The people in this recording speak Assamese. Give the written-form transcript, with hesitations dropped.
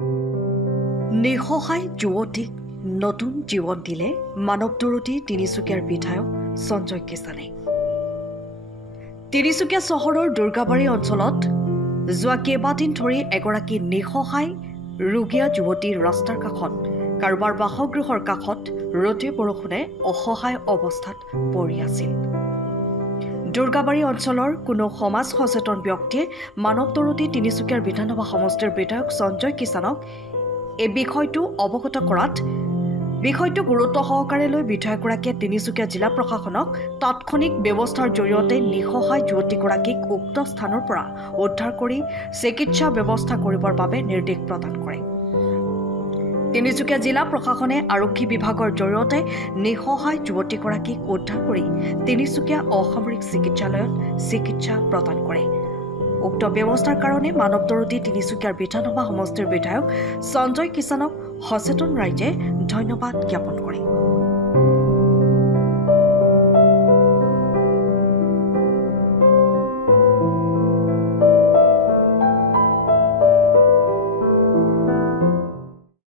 নিঃসহায় যুৱতীক নতুন জীৱন দিলে মানৱদৰদী তিনিচুকীয়াৰ বিধায়ক সঞ্জয় কিষাণে। তিনিচুকীয়া চহৰৰ দুৰ্গাবাৰী অঞ্চলত যোৱা কেইবাদিন ধৰি এগৰাকী নিঃসহায় ৰোগীয়া যুৱতী ৰাস্তাৰ কাষত কাৰোবাৰ বাসগৃহৰ কাষত ৰ'দে বৰষুণে অসহায় অৱস্থাত পৰি আছিল। দুৰ্গাবাৰী অঞ্চলৰ কোনো সমাজ সচেতন ব্যক্তিয়ে মানৱদৰদী তিনিচুকীয়াৰ বিধানসভা সমষ্টিৰ বিধায়ক সঞ্জয় কিষাণক এই বিষয়টো অৱগত কৰাত বিষয়টো গুৰুত্ব সহকাৰে লৈ বিধায়কগৰাকীয়ে তিনিচুকীয়া জিলা প্ৰশাসনক তাৎক্ষণিক ব্যৱস্থাৰ জৰিয়তে নিঃসহায় যুৱতীগৰাকীক উক্ত স্থানৰ পৰা উদ্ধাৰ কৰি চিকিৎসা ব্যৱস্থা কৰিবৰ বাবে নিৰ্দেশ প্ৰদান কৰে। তিনিচুকীয়া জিলা প্ৰশাসনে আৰক্ষী বিভাগৰ জৰিয়তে নিঃসহায় যুৱতীগৰাকীক উদ্ধাৰ কৰি তিনিচুকীয়া অসামৰিক চিকিৎসালয়ত চিকিৎসা প্ৰদান কৰে। উক্ত ব্যৱস্থাৰ কাৰণে মানৱদৰদী তিনিচুকীয়াৰ বিধানসভা সমষ্টিৰ বিধায়ক সঞ্জয় কিষাণক সচেতন ৰাইজে ধন্যবাদ জ্ঞাপন কৰে।